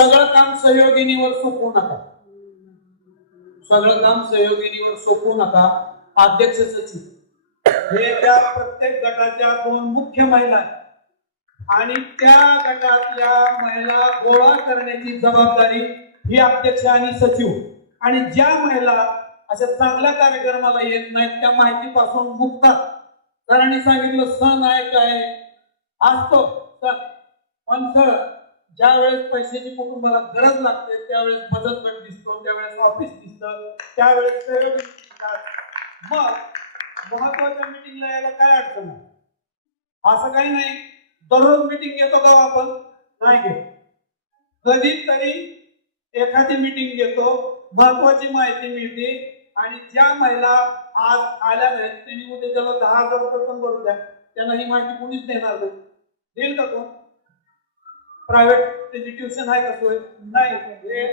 सगळं काम सहयोगिनीवर सोपवू नका. सगळं काम सहयोगिनीवर सोपवू नका अध्यक्ष सचिव हे त्या प्रत्येक गटाच्या दोन मुख्य महिला आहेत. आणि त्या गटातल्या महिला गोळा करण्याची जबाबदारी ही अध्यक्ष आणि सचिव. आणि ज्या महिला अशा चांगल्या कार्यक्रमाला येत नाहीत त्या माहितीपासून मुक्तात सरांनी सांगितलं सण आहे. काय असतो सण पण सर ज्या वेळेस पैशाची कुटुंबाला गरज लागते त्यावेळेस बचत गट दिसतो त्यावेळेस ऑफिस दिसतं त्यावेळेस दिसतात. मग महत्त्वाच्या मिटिंगला यायला काय अडचण आहे? असं काही नाही. दररोज मिटिंग घेतो का हो आपण? नाही घेत. कधीतरी एखादी मिटिंग घेतो महत्वाची माहिती मिळते आणि ज्या महिला आज आल्या नाहीत त्यांनी उद्या त्याला दहा हजार रुपये पण भरू द्या त्यांना ही माहिती कोणीच देणार नाही. देईल का कोण? प्रायव्हेट त्याची ट्युशन आहे का सोय नाही हे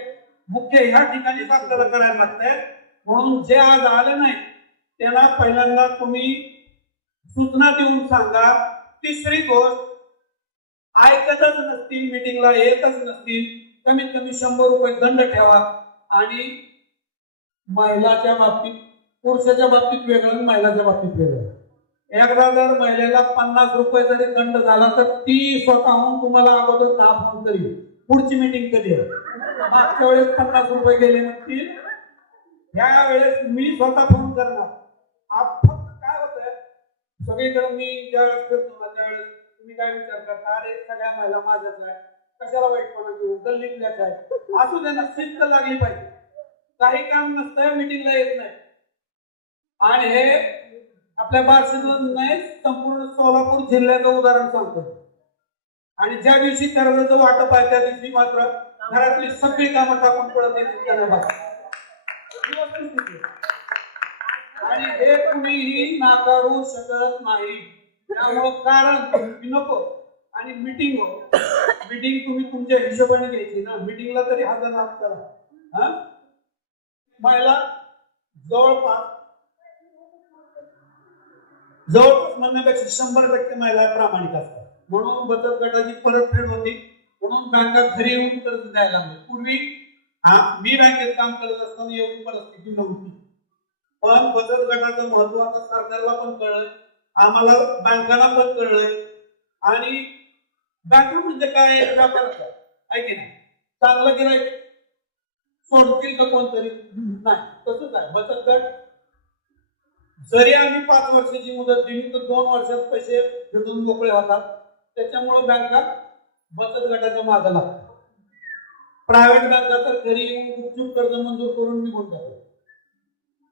मुख्य ह्या ठिकाणीच आपल्याला करायला लागतंय. म्हणून जे आज आले नाही त्यांना पहिल्यांदा तुम्ही सूचना देऊन सांगा. तिसरी गोष्ट ऐकतच नसतील मिटिंगला येतच नसतील कमीत कमी शंभर रुपये दंड ठेवा. आणि महिलाच्या बाबतीत पुरुषाच्या बाबतीत वेगळं महिलाच्या बाबतीत वेगळं. एकदा जर महिलेला पन्नास रुपये जरी दंड झाला तर ती स्वतःहून तुम्हाला अगोदर दहा फोन करील पुढची मीटिंग कधी आहे मागच्या वेळेस पन्नास रुपये गेले नसतील. ह्या वेळेस मी स्वतः फोन करणार. फक्त काय होत सगळीकडे मी ज्यावेळेस करतो त्या त्यावेळेस तुम्ही काय विचार करता? अरे सगळ्या महिला माझ्याच आहे कशाला वाईटपणा घेऊ गल्लीतल्याच आहे असू त्यांना शिस्त लागली पाहिजे. काही काम नसतंय मीटिंगला येत नाही. आणि हे आपल्या बार्शीतून नाही संपूर्ण सोलापूर जिल्ह्याचं उदाहरण सांगतो. आणि ज्या दिवशी कर्जाचं वाटप आहे त्या दिवशी मात्र घरातली सगळी कामं टाकून पडत आणि हे कुणीही नाकारू शकत नाही. त्यामुळं कारण तुम्ही नको. आणि मिटिंग मिटिंग तुम्ही तुमच्या हिशोबाने घ्यायची ना. मिटिंगला तरी हजर राहत करा हा? महिला जवळपास जवळपास म्हणण्यापेक्षा शंभर टक्के महिला प्रामाणिक असतात. म्हणून बचत गटाची परतफेड होती. म्हणून बँका घरी येऊन कर्ज द्यायला लागले. पूर्वी हा मी बँकेत काम करत असताना एवढी परिस्थिती नव्हती. पण बचत गटाचं महत्त्व आता सरकारला पण कळलंय. आम्हाला बँकांना पण कळलंय. आणि बँका म्हणजे काय? एक व्यापारच की चांगलं गिराईक सोडतील का कोणतरी? नाही. तसंच आहे. बचत गट जरी आम्ही पाच वर्षाची मुदत दिली तर दोन वर्षात पैसे भेटून मोकळे होतात. त्याच्यामुळे बँका बचत गटाच्या मागे लागतात. प्रायव्हेट बँका तर घरी येऊन गुपचूप कर्ज मंजूर करून निघून जातात.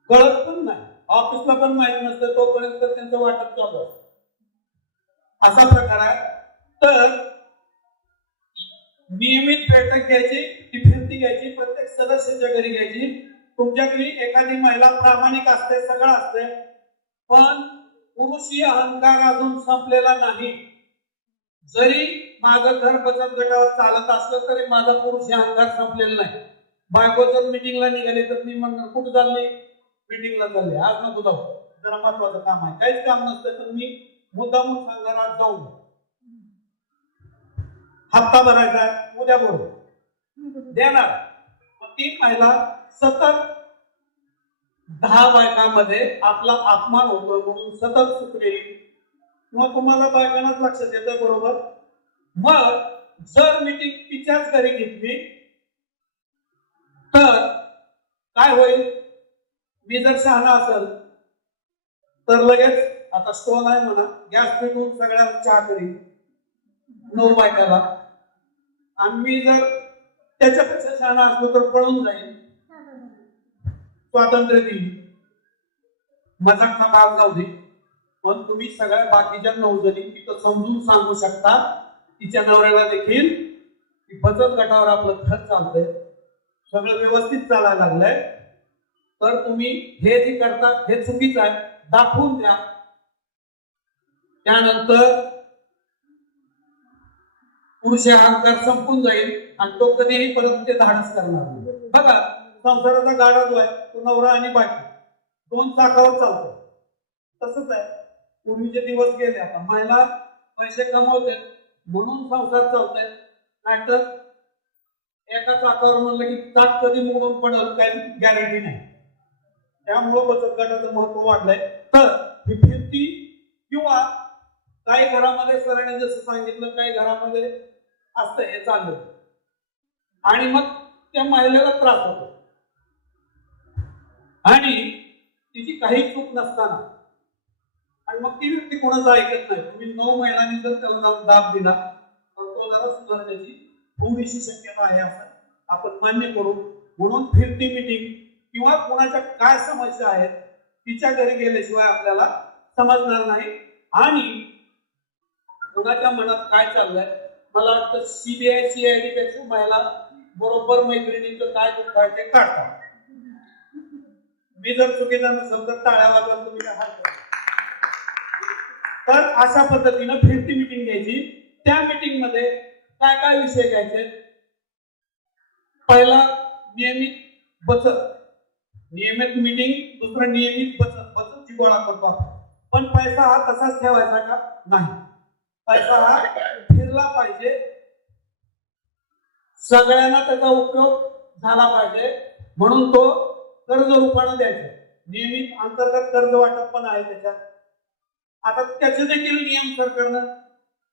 कळत पण नाही. ऑफिसला पण माहीत नसतं तोपर्यंत त्यांचं वाटप चालू असतं. असा प्रकार आहे. तर नियमित बैठक घ्यायची टिफिन घ्यायची प्रत्येक सदस्याच्या घरी घ्यायची. तुमच्यातली एखादी महिला प्रामाणिक असते सगळं असते पण पुरुषी अहंकार अजून संपलेला नाही. जरी माझं घर बचत गटावर चालत असलं तरी माझा पुरुषी अहंकार संपलेला नाही. बायकोच मीटिंगला मिटिंगला तर मी म्हणणार कुठं चालली? मिटिंगला चालले. आज नको जाऊ. जरा महत्वाचं काम आहे. काहीच काम नसतं तर मी मुद्दामून सांगणार आज जाऊ हप्ता भरायचा आहे, उद्या बोलू. देणार. मग ती महिला सतत दहा बायकांमध्ये आपला अपमान होतो म्हणून सतत सुटलेली मग तुम्हाला बायकांनाच लक्षात येतं बरोबर? मग जर मीटिंग तिच्याच घरी घेतली तर काय होईल? मी जर शहाणा असेल तर लगेच आता स्टोन आहे म्हणा गॅस पेटवून सगळ्यांना चहा करीन. नऊ बायकाला. आणि मी जर त्याच्यापेक्षा शहाणा असलो तर पळून जाईल स्वातंत्र्य दिली मजाकचा भाग जाऊ दे. पण तुम्ही सगळ्या बाकीच्या नऊजणी तिथं समजून सांगू शकता तिच्या नवऱ्याला देखील की बचत गटावर आपलं खत चालतंय. सगळं व्यवस्थित चालायला लागलंय. तर तुम्ही हे जे करतात हे चुकीचं आहे. दाखवून द्या. त्यानंतर पुरुष अहंकार संपून जाईल आणि तो कधीही परत ते धाडस करणार बघा. संसाराचा गाडा जो आहे तो नवरा आणि बायको दोन चाकावर चालतो तसंच आहे. पूर्वीचे दिवस गेले आता महिला पैसे कमवते म्हणून संसार चालतोय. नाहीतर एका चाकावर म्हणलं की ताक कधी मोडून पडल काही गॅरंटी नाही. त्यामुळं बचत गटाचं महत्त्व वाढलंय. तर ही फिरती किंवा काही घरामध्ये सरांनी जसं सांगितलं काही घरामध्ये असतं हे चाललं. आणि मग त्या महिलेला त्रास होतो. आणि तिची काही चूक नसताना आणि मग ती व्यक्ती कोणाचं ऐकत नाही. तुम्ही नऊ महिन्यांनी जर त्याला दाब- दाब दिला तर तो जरा सुधारण्याची थोडीशी शक्यता आहे असं आपण मान्य करू. म्हणून फिरती मिटिंग किंवा कोणाच्या काय समस्या आहेत तिच्या घरी गेल्याशिवाय आपल्याला समजणार नाही. आणि कोणाच्या मनात काय चाललंय? मला वाटतं सीबीआय सीआयडी पेक्षा महिला बरोबर मैत्रिणीचं काय दुःख आहे ते काढतात मी जर चुकीचा नसेल तर टाळ्या वाजवून तुम्ही तर अशा पद्धतीनं फिरती मिटिंग घ्यायची. त्या मिटिंगमध्ये काय काय विषय घ्यायचे? पहिला नियमित बचत. नियमित मीटिंग दुसरं नियमित बचत. बचतची गोळा करतो आपण. पण पैसा हा तसाच ठेवायचा का? नाही. पैसा हा फिरला पाहिजे. सगळ्यांना त्याचा उपयोग झाला पाहिजे. म्हणून तो कर्ज रूपानं द्यायचं. नियमित अंतर्गत कर्ज वाटप पण आहे त्याच्यात. आता त्याचे देखील नियम सरकारनं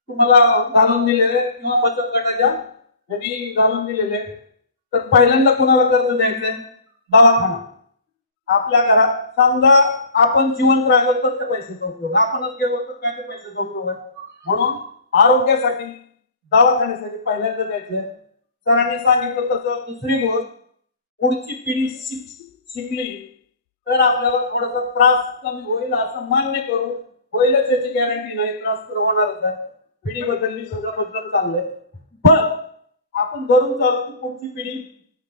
तुम्हाला घालून दिलेले किंवा बचत गटाच्या यांनी घालून दिलेले तर पहिल्यांदा कुणाला कर्ज द्यायचंय दवाखाना आपल्या घरात समजा आपण जिवंत राहिलो तर त्या पैशाचा उपयोग. आपणच गेलो तर काय ते पैशाचा उपयोग आहे? म्हणून आरोग्यासाठी दवाखान्यासाठी पहिल्यांदा द्यायचंय सरांनी सांगितलं तसं. दुसरी गोष्ट पुढची पिढी शिक शिकली तर आपल्याला थोडासा त्रास कमी होईल असं मान्य करू होईलच याची गॅरंटी नाही त्रास तर होणारच आहे. पिढी बदलली सगळं बदलत चाललंय. पण आपण धरून चालू की पुढची पिढी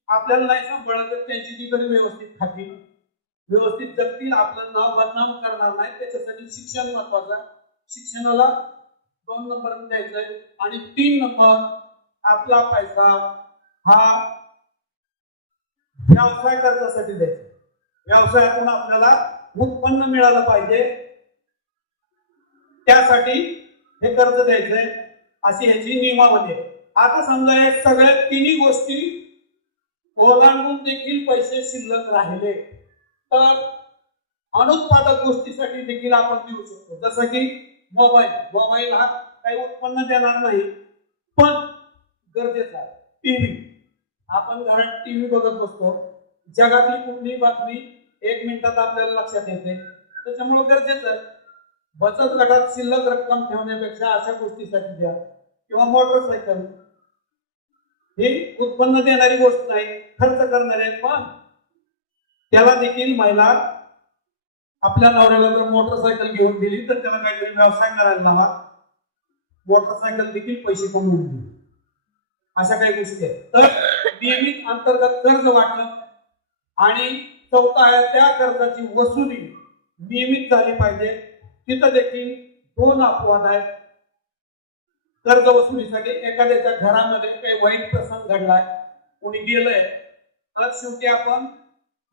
आपल्याला नाही सांभाळत तर त्यांची ती तरी व्यवस्थित खातील? व्यवस्थित जगतील आपलं नाव बदनाम करणार नाही त्याच्यासाठी शिक्षण महत्वाचं आहे. शिक्षणाला दोन नंबर द्यायचं आहे आणि तीन नंबर आपला पैसा हा व्यवसाय कर्जासाठी द्यायचे. व्यवसायातून आपल्याला उत्पन्न मिळालं पाहिजे. त्यासाठी हे कर्ज द्यायचंय. अशी ह्याची नियमावली आहे. आता समजा या सगळ्या तिन्ही गोष्टी ओलांडून देखील पैसे शिल्लक राहिले तर अनुत्पादक गोष्टीसाठी देखील आपण देऊ शकतो. जसं की मोबाईल. मोबाईल हा काही उत्पन्न देणार नाही पण गरजेचा आहे. टीव्ही. आपण घरात टीव्ही बघत बसतो. जगातली कुठली बातमी एक मिनिटात आपल्याला लक्षात येते. त्याच्यामुळे गरजेचं बचत गटात शिल्लक रक्कम ठेवण्यापेक्षा अशा गोष्टीसाठी द्या. किंवा मोटरसायकल ही उत्पन्न देणारी गोष्ट नाही खर्च करणारी आहे पण त्याला देखील महिला आपल्या नवऱ्याला जर मोटरसायकल घेऊन दिली तर त्याला काहीतरी व्यवसाय करायला लावा. मोटरसायकल देखील पैसे कमवून देईल. अशा काही गोष्टी आहेत. तर नियमित अंतर्गत कर्ज वाटप आणि चौथा आहे त्या कर्जाची वसुली नियमित झाली पाहिजे. तिथं देखील दोन अपवाद आहेत. कर्ज वसुलीसाठी एखाद्याच्या घरामध्ये काही वाईट प्रसंग घडलाय कोणी गेलंय तर शेवटी आपण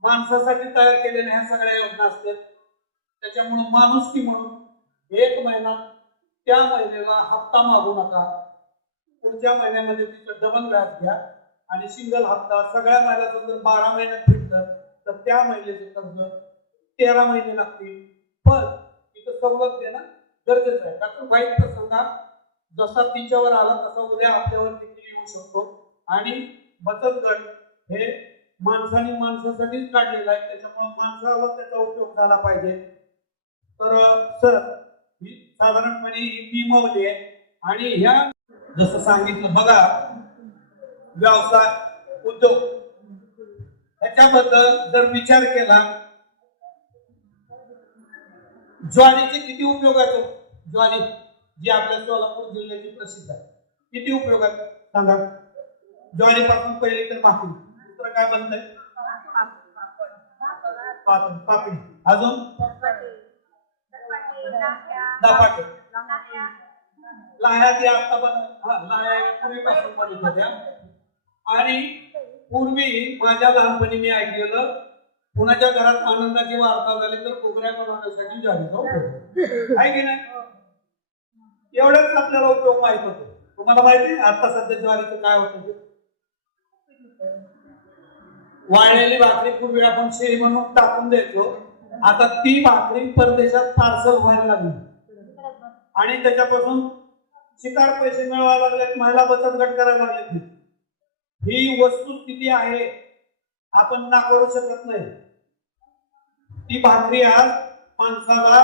माणसासाठी तयार केलेल्या ह्या सगळ्या योजना असतात. त्याच्यामुळं माणुसकी म्हणून एक महिना त्या महिन्याला हप्ता मागू नका. पुढच्या महिन्यामध्ये तिचं डबल व्याज घ्या. आणि सिंगल हप्ता सगळ्या महिलाचं जर बारा महिन्यात भेटलं तर त्या महिलेचं कर्ज तेरा महिने लागतील. पण तिथं सवलत देणं गरजेचं आहे. कारण वाईट प्रसंगात जसा तिच्यावर आला तसा उद्या आपल्यावर देखील येऊ शकतो. आणि बचत गट हे माणसाने माणसासाठीच काढलेलं आहे. त्याच्यामुळे माणसाला त्याचा उपयोग झाला पाहिजे. तर सर ही साधारणपणे ही नियमावली आहे. आणि ह्या जसं सांगितलं बघा व्यवसाय उद्योग. ह्याच्याबद्दल जर विचार केला ज्वारीचे किती उपयोग आहेत हो? ज्वारी जी आपल्या सोलापूर जिल्ह्याची प्रसिद्ध आहे. किती उपयोग आहेत? सांगा. ज्वारीपासून पहिले तर भाकरी दुसरं काय बनतंय? पापड. पापडी. अजून? धपाटे लाह्या ती आता बन हा लाह्या पूर्वीपासून बनत होत्या. आणि पूर्वी माझ्या लहानपणी मी ऐकलेलं कुणाच्या घरात आनंदाची वार्ता झाली तर कोकऱ्या बनवण्यासाठी ज्वारीचा हो, हो. आहे की नाही? एवढंच आपल्याला उपयोग माहीत होतो. तुम्हाला माहिती आता सध्या ज्वारीचं काय होतं वाळलेली भाकरी पूर्वी आपण शेळी म्हणून टाकून द्यायचो. आता ती भाकरी परदेशात पार्सल व्हायला लागली. आणि त्याच्यापासून शिकार पैसे मिळवायला लागलेत महिला बचत गट करायला लागलेत. ही वस्तुस्थिती आहे. आपण नाकारू शकत नाही. ती भाकरी आज माणसाला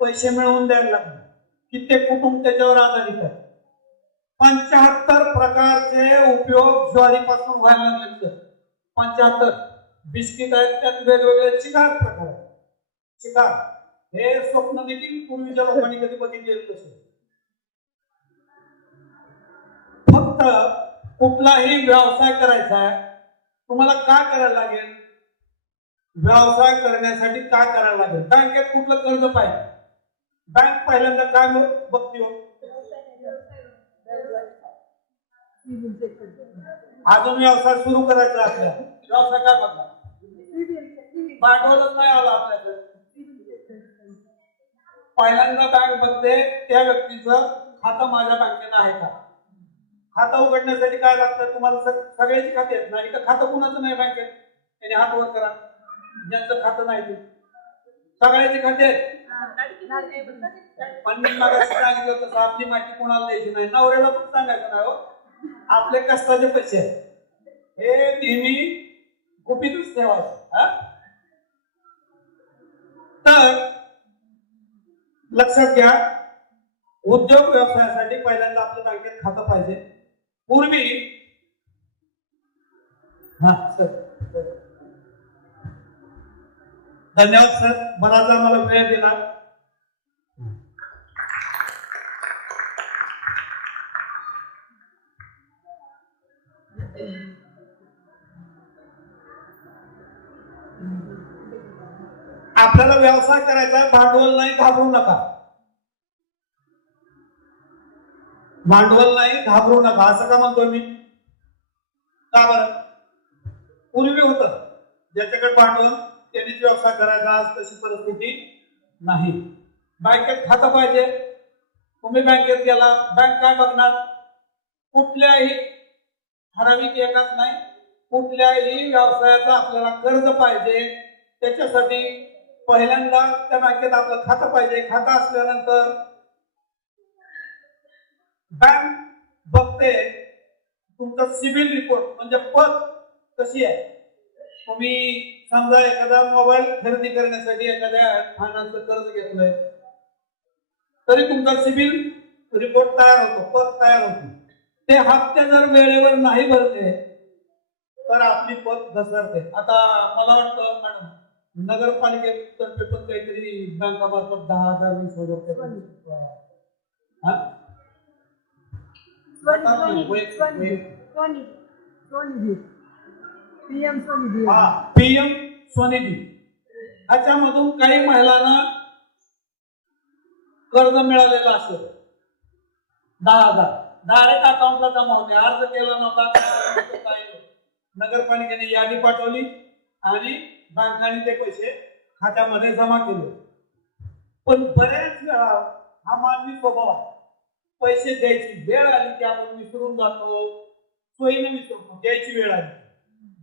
पैसे मिळवून द्यायला लागले. कित्येक कुटुंब त्याच्यावर आधारित आहे. पंच्याहत्तर प्रकारचे उपयोग ज्वारीपासून व्हायला लागले पंच्याहत्तर बिस्किट आहेत त्यात वेगवेगळे चिकार प्रकार आहेत. चिकार हे स्वप्न देखील पूर्वीच्या लोकांनी कधी बघितले तसे फक्त कुठलाही व्यवसाय करायचा आहे तुम्हाला काय करायला लागेल? व्यवसाय करण्यासाठी काय करायला लागेल? बँकेत कुठलं कर्ज पाहिजे? बँक पहिल्यांदा काय बघतो बघते हो. अजून व्यवसाय सुरू करायचा आपल्या व्यवसाय काय बघणार? भांडवलच नाही आलं आपल्याकडे. पहिल्यांदा बँक बघते त्या व्यक्तीचं खातं माझ्या बँकेत आहे का? खातं उघडण्यासाठी काय लागतं? तुम्हाला सगळ्याची खाते आहेत ना? इथं खातं कुणाचं नाही बँकेत त्याने हात वर करा. ज्यांचं खातं नाही ते. सगळ्याचे खाते आहेत? पण मी मग सांगितलं होतं आपली माहिती कोणाला द्यायची नाही. नवऱ्याला पण सांगायचं नाही हो. आपले कष्टाचे पैसे आहेत. हे नेहमी गुपितच ठेवायचं हा? तर लक्षात घ्या उद्योग व्यवसायासाठी पहिल्यांदा आपल्या बँकेत खातं पाहिजे. पूर्वी हा सर धन्यवाद सर. बराच मला वेळ दिला. आपल्याला व्यवसाय करायचा आहे, भांडवल नाही घाबरू नका. भांडवल नाही घाबरू नका असं का म्हणतो मी? का बरं? पूर्वी होत. ज्याच्याकडे भांडवल त्यांनीच व्यवसाय करायचा आज तशी परिस्थिती नाही. बँकेत खातं पाहिजे. तुम्ही बँकेत गेला बँक काय बघणार? कुठल्याही ठराविक एकाच नाही कुठल्याही व्यवसायाचं आपल्याला कर्ज पाहिजे. त्याच्यासाठी पहिल्यांदा त्या बँकेत आपलं खातं पाहिजे. खातं असल्यानंतर बँक बघते तुमचा सिबिल रिपोर्ट म्हणजे पत कशी आहे? तुम्ही समजा एखादा मोबाईल खरेदी करण्यासाठी एखाद्या फायनान्सचं कर्ज घेतलंय तरी तुमचा सिबिल रिपोर्ट तयार होतो पत तयार होतो. ते हप्ते जर वेळेवर नाही भरले तर आपली पत घसरते. आता मला वाटतं मॅडम नगरपालिकेतर्फे पण काहीतरी बँकामार्फत दहा हजार वीस हजार हा? पीएम स्वनिधी हा पीएम स्वनिधी ह्याच्यामधून काही महिलांना कर्ज मिळालेलं असेल. दहा हजार. डायरेक्ट अकाउंटला जमा होते अर्ज केला नव्हता. नगरपालिकेने यादी पाठवली आणि बँकाने ते पैसे खात्यामध्ये जमा केले. पण बरेच वेळा हा मानवी स्वभाव आहे. पैसे द्यायची वेळ आली की आपण विसरून जातो. सोयीने विसरतो द्यायची वेळ आली.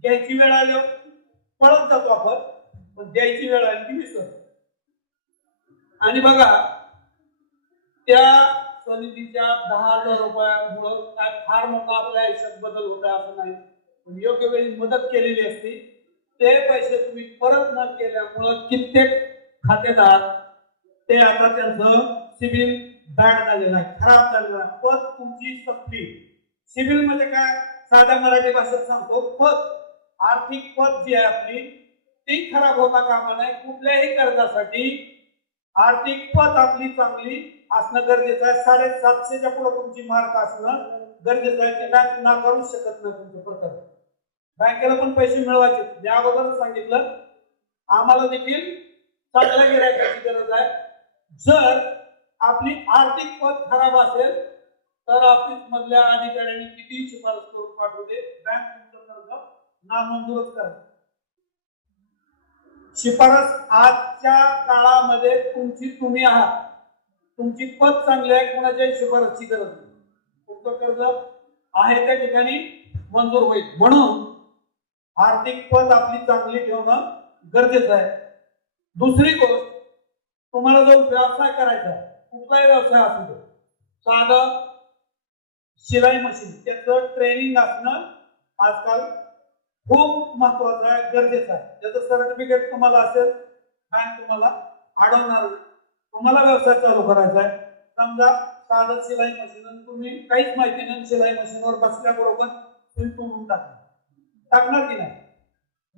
द्यायची वेळ आली पळत जातो आपण पण द्यायची वेळ आली की विसरतो. आणि बघा त्या समितीच्या दहा हजार रुपयामुळं काय फार मोठा आपल्या आयुष्यात बदल होत आहे असं नाही. पण योग्य वेळी मदत केलेली असती. ते पैसे तुम्ही परत न केल्यामुळं कित्येक खातेदार ते आता त्यांचं सिबिल बॅड झालेला आहे खराब झालेला आहे. पत तुमची संपली. सिव्हिलमध्ये काय साध्या मराठी भाषेत सांगतो पत आर्थिक पत जी आहे आपली ती खराब होता कामा नये. कुठल्याही कर्जासाठी आर्थिक पत आपली चांगली असणं गरजेचं आहे. साडेसातशेच्या पुढे तुमची मार्क असणं गरजेचं आहे ते बँक नाकारू शकत नाही तुमचं प्रकार बँकेला पण पैसे मिळवायचे मी अगोदर सांगितलं आम्हाला देखील चांगल्या गिरायकाची गरज आहे. जर आपली आर्थिक पत खराब असेल तर ऑफिस मधल्या अधिकाऱ्यांनी किती शिफारस करून पाठवू दे. बँक तुमचं कर्ज नामंजूरच करा. शिफारस आजच्या काळामध्ये तुमची तुम्ही आहात. तुमची पत चांगली आहे कुणाच्याही शिफारसची गरज नाही. तुमचं कर्ज आहे त्या ठिकाणी मंजूर होईल. म्हणून आर्थिक पद आपली चांगली ठेवणं गरजेचं आहे. दुसरी गोष्ट तुम्हाला जो व्यवसाय करायचा आहे कुठलाही व्यवसाय असू दे. साधं शिलाई मशीन त्याचं ट्रेनिंग असणं आजकाल खूप महत्वाचं आहे गरजेचं आहे. त्याचं सर्टिफिकेट तुम्हाला असेल बँक तुम्हाला अडवणार तुम्हाला व्यवसाय चालू करायचा आहे. समजा साधं शिलाई मशीन तुम्ही काहीच माहिती नाही शिलाई मशीनवर बसल्याबरोबर तुम्ही तोडून टाकणार. टाकणार की नाही?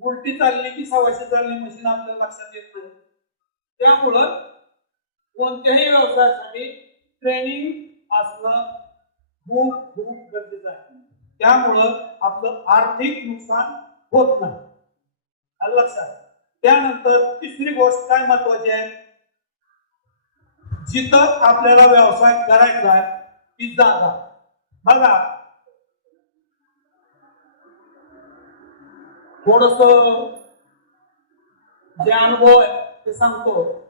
उलटी चालली की सव्वाशे चालली मशीन आपल्या लक्षात येत नाही. त्यामुळं कोणत्याही व्यवसायासाठी ट्रेनिंग असणं खूप खूप गरजेचं आहे. त्यामुळं आपलं आर्थिक नुकसान होत नाही. लक्षात? त्यानंतर तिसरी गोष्ट काय महत्वाची आहे? जिथं आपल्याला व्यवसाय करायचा आहे ती जागा. बघा. थोडस जे अनुभव आहे ते सांगतो.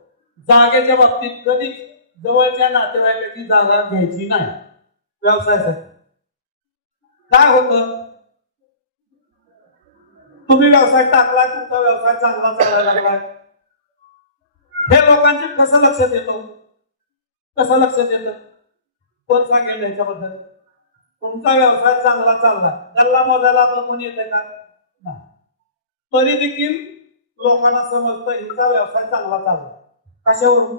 जागेच्या बाबतीत कधीच जवळच्या नातेवाईकाची जागा घ्यायची नाही. व्यवसायासाठी. काय होतं? तुम्ही व्यवसाय टाकला तुमचा व्यवसाय चांगला चालायला लागलाय हे लोकांचे कसं लक्षात येतं कसं लक्षात येतं कोण सांगेल याच्याबद्दल? तुमचा व्यवसाय चांगला चालला. गल्ला मोजायला बघून येते का? नाही. तरी देखील लोकांना समजतं हिचा व्यवसाय चांगला चालला. कशावरून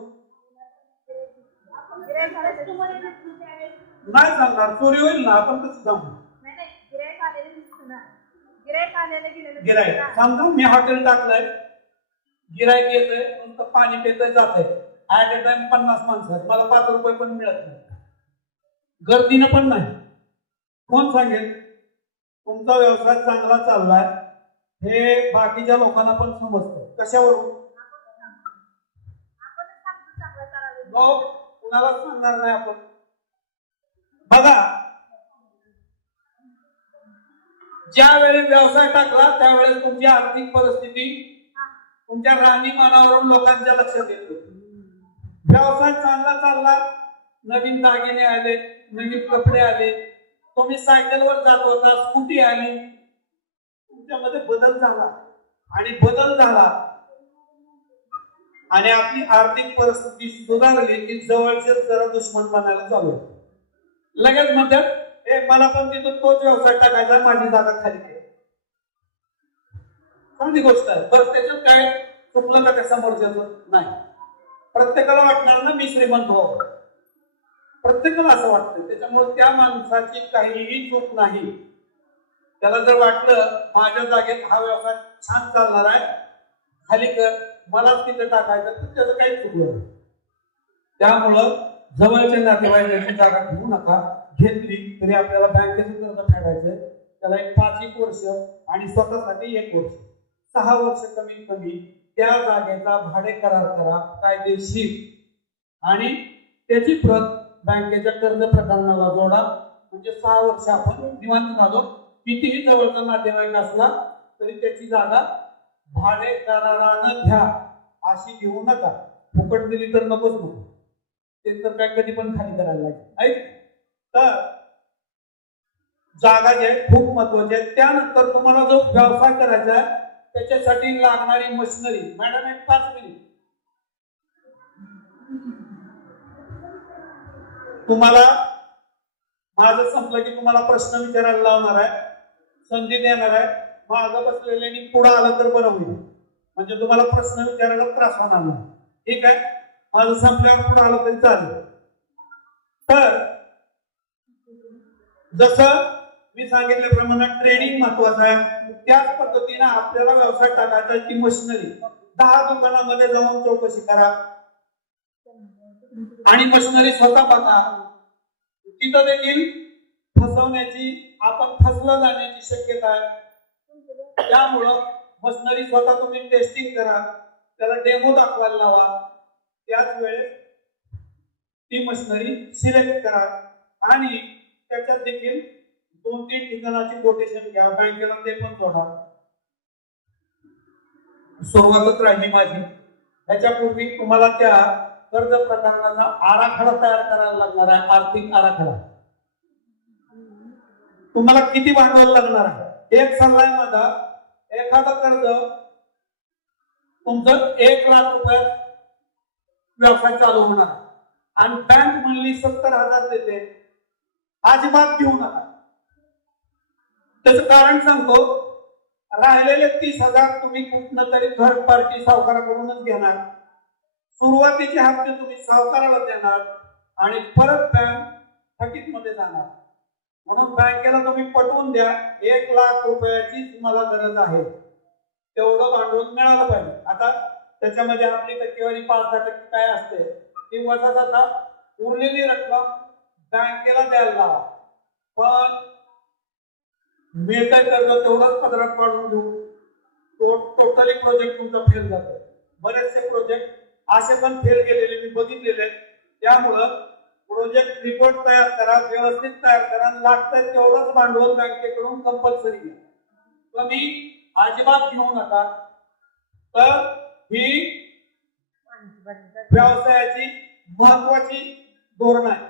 नाही सांगणार चोरी होईल ना आपण कसं सांगू गिरायक समजा मी हॉटेल टाकलंय. गिरायक येतोय नुसतं पाणी पितय जात आहे ऍट ए टाइम पन्नास माणसं आहेत. मला पाच रुपये पण मिळत नाही. गर्दीनं पण नाही. कोण सांगेल? तुमचा व्यवसाय चांगला चाललाय. हे बाकीच्या लोकांना पण समजतं कशावरून? तो कुणाला सांगणार नाही आपण. बघा ज्यावेळी व्यवसाय टाकला त्यावेळेस तुमची आर्थिक परिस्थिती तुमच्या राहणीमानावरून लोकांच्या लक्षात येतो. व्यवसाय चांगला चालला नवीन दागिने आले नवीन कपडे आले तुम्ही सायकलवर जात होता स्कूटी आली तुमच्यामध्ये बदल झाला. आणि बदल झाला आणि आपली आर्थिक परिस्थिती सुधारली की जवळचे जरा दुश्मन बनायला चालू लगेच म्हणतात हे मला पण तिथून तोच व्यवसाय टाकायचा माझी जागा खाली ठेव." चांगली गोष्ट आहे. बरं त्याच्यात काय चुकलं का त्या समोरच्याच? नाही. प्रत्येकाला वाटणार ना मी श्रीमंत हो प्रत्येकाला असं वाटतं त्याच्यामुळे त्या माणसाची काहीही चूक नाही. त्याला जर वाटलं माझ्या जागेत हा व्यवसाय छान चालणार आहे खाली कर. मलाच तिथे टाकायचं तर त्याचं काही चुकलं नाही. त्यामुळं जवळच्या नातेवाईकांची जागा घेऊ नका. घेतली तरी आपल्याला बँकेचं कर्ज फेडायचंय. त्याला एक पाच एक वर्ष आणि स्वतःसाठी एक वर्ष. सहा वर्ष कमीत कमी त्या जागेचा भाडे करार करा कायदेशीर. आणि त्याची प्रत बँकेच्या कर्ज प्रकरणाला जोडा. म्हणजे सहा वर्ष आपण निवांत झालो कितीही जवळचा नातेवाईक असला तरी त्याची जागा भाडे करारानं घ्या अशी घेऊ नका. फुकट दिली तर नकोच नको ते तर काय कधी पण खाली करायला लागेल. ऐक. तर जागा जे आहे खूप महत्वाची आहे त्यानंतर तुम्हाला जो व्यवसाय करायचा आहे त्याच्यासाठी लागणारी मशिनरी. मॅडम एक पाच मिनिट. तुम्हाला माझं संपलं की तुम्हाला प्रश्न विचारायला लावणार आहे. संधी देणार आहे. मागं बसलेल्यानी पुढं आलं तर बरं होईल. म्हणजे तुम्हाला प्रश्न विचारायला त्रास होणार नाही. ठीक आहे? माझं संपल्यावर पुढं आलं तरी चालेल. तर जसं मी सांगितल्याप्रमाणे ट्रेनिंग महत्वाचं आहे. त्याच पद्धतीने आपल्याला व्यवसाय टाकायचा ती मशिनरी दहा दुकानामध्ये जाऊन चौकशी करा. आणि मशिनरी स्वतः बघा. तिथं देखील फसवण्याची आपण फसलं जाण्याची शक्यता आहे. त्यामुळं मशनरी स्वतः तुम्ही टेस्टिंग करा. त्याला डेमो दाखवायला लावा. त्याच वेळेस ती मशनरी सिलेक्ट करा. आणि त्याच्यात देखील दोन तीन ठिकाणाची कोटेशन घ्या. बँकेला ते पण जोडा. सुरुवातच राहिली माझी. ह्याच्यापूर्वी तुम्हाला त्या कर्ज प्रकरणाचा आराखडा तयार करायला लागणार आहे. आर्थिक आराखडा. तुम्हाला किती भांडवल लागणार आहे? एक सल्ला आहे माझा एखादं कर्ज तुमचं एक लाख रुपयात व्यवसाय चालू होणार. आणि बँक म्हणली सत्तर हजार देते. अजिबात घेऊ नका. त्याच कारण सांगतो राहिलेले तीस हजार तुम्ही कुठनं तरी थर्ड पार्टी सावकाराकडूनच घेणार. सुरुवातीचे हप्ते तुम्ही सावकाराला देणार आणि परत बँक थकीत मध्ये जाणार. म्हणून बँकेला तुम्ही पटवून द्या. एक लाख रुपयाचीच मला गरज आहे. तेवढं भांडवल मिळालं पाहिजे. आता त्याच्यामध्ये आपली टक्केवारी पाच दहा टक्के काय असते ती वजा जाता उरलेली रक्कम बँकेला द्यायला लावा. पण मिळतंय कर्ज तेवढंच पदरात काढून घेऊ. तो टोटली प्रोजेक्ट तुमचा फेल जातो. बरेचसे प्रोजेक्ट असे पण फेल गेलेले मी बघितलेले आहेत. त्यामुळं प्रोजेक्ट रिपोर्ट तयार करा व्यवस्थित तयार करा लागतं तेवढंच भांडवल बँकेकडून कंपल्सरी घ्या. कमी अजिबात घेऊ नका. तर ही व्यवसायाची महत्वाची धोरण आहे.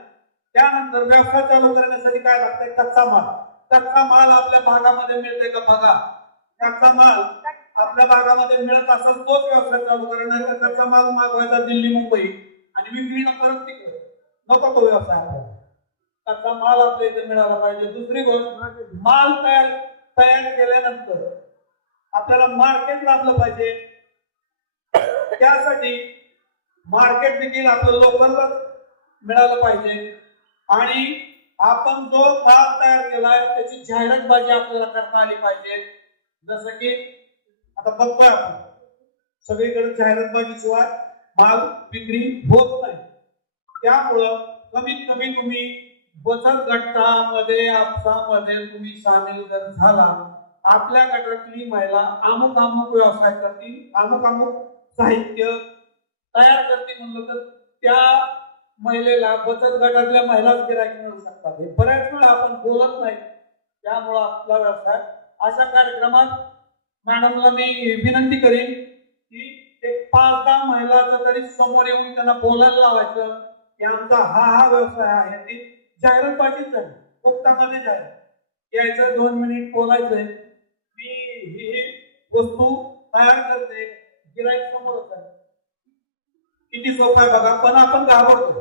त्यानंतर व्यवसाय चालू करण्यासाठी काय लागतंय? कच्चा माल. कच्चा माल आपल्या भागामध्ये मिळतोय का? बघा. कच्चा माल आपल्या भागामध्ये मिळत असेल तोच व्यवसाय चालू करणार तर कच्चा माल मागवायचा दिल्ली मुंबई. आणि विक्रीला परत तिकडे. नको तो व्यवसाय आपल्याला कच्चा माल आपल्या इथे मिळाला पाहिजे. दुसरी गोष्ट माल तयार तयार केल्यानंतर आपल्याला मार्केट लाभलं पाहिजे. त्यासाठी मार्केट देखील आपलं लोकलच मिळालं पाहिजे. आणि आपण जो माल तयार केलाय त्याची जाहिरातबाजी आपल्याला करता आली पाहिजे. जसं की आता बघतोय आपण. सगळीकडे जाहिरातबाजी शिवाय माल विक्री होत नाही. त्यामुळं कमीत कमी तुम्ही बचत गटामध्ये आपसामध्ये तुम्ही सामील जर झाला आपल्या गटातली महिला अमुक अमुक व्यवसाय करतील अमुक अमुक साहित्य तयार करतील म्हणलं तर त्या महिलेला बचत गटातल्या महिलाच गिरायक मिळू शकतात. हे बऱ्याच वेळा आपण बोलत नाही. त्यामुळं आपला व्यवसाय अशा कार्यक्रमात मॅडमला मी विनंती करेन की एक पाच दहा महिलाचं तरी समोर येऊन त्यांना बोलायला लावायचं. की आमचा हा हा व्यवसाय आहे. ती जाहिरातबाजीच आहे फुकटामध्ये जाहिरात. यायचं दोन मिनिट बोलायचंय. मी ही ही वस्तू तयार करते. गिराईक समोरच आहे किती सोपं आहे बघा पण आपण घाबरतो.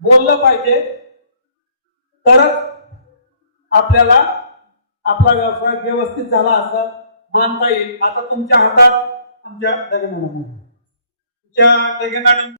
बोललं पाहिजे. तरच आपल्याला आपला व्यवसाय व्यवस्थित झाला असं मानता येईल. आता तुमच्या हातात आमच्या डगे मॅडम तुमच्या डगे मॅडम